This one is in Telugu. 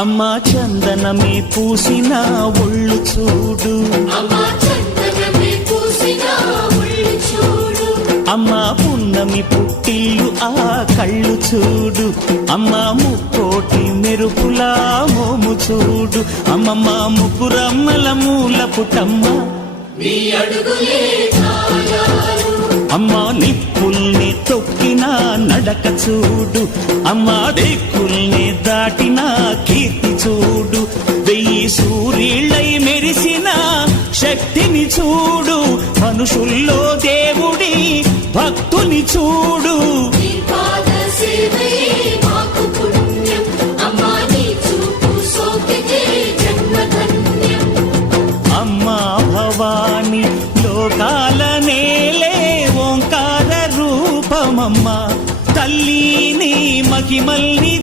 అమ్మా చందనమే పూసిన ఒళ్ళు చూడు, అమ్మా పున్నమి పుట్టిల్లు ఆ కళ్ళు చూడు, అమ్మా ముక్కోటి మెరుపులా మోము చూడు, అమ్మమ్మ ముగ్గురమ్మల మూల పుటమ్మ అమ్మా నిప్పుల్ని తొక్కిన నడక చూడు, అమ్మా దిక్కుల్ని దాటిన కీర్తి చూడు, 1000 సూర్యుళ్ళై మెరిసిన శక్తిని చూడు, మనుషుల్లో దేవుడి భక్తుని చూడు. అమ్మా భవాని లోకాల నేలే ఓంకార రూపమమ్మ, తల్లిని మహిమల్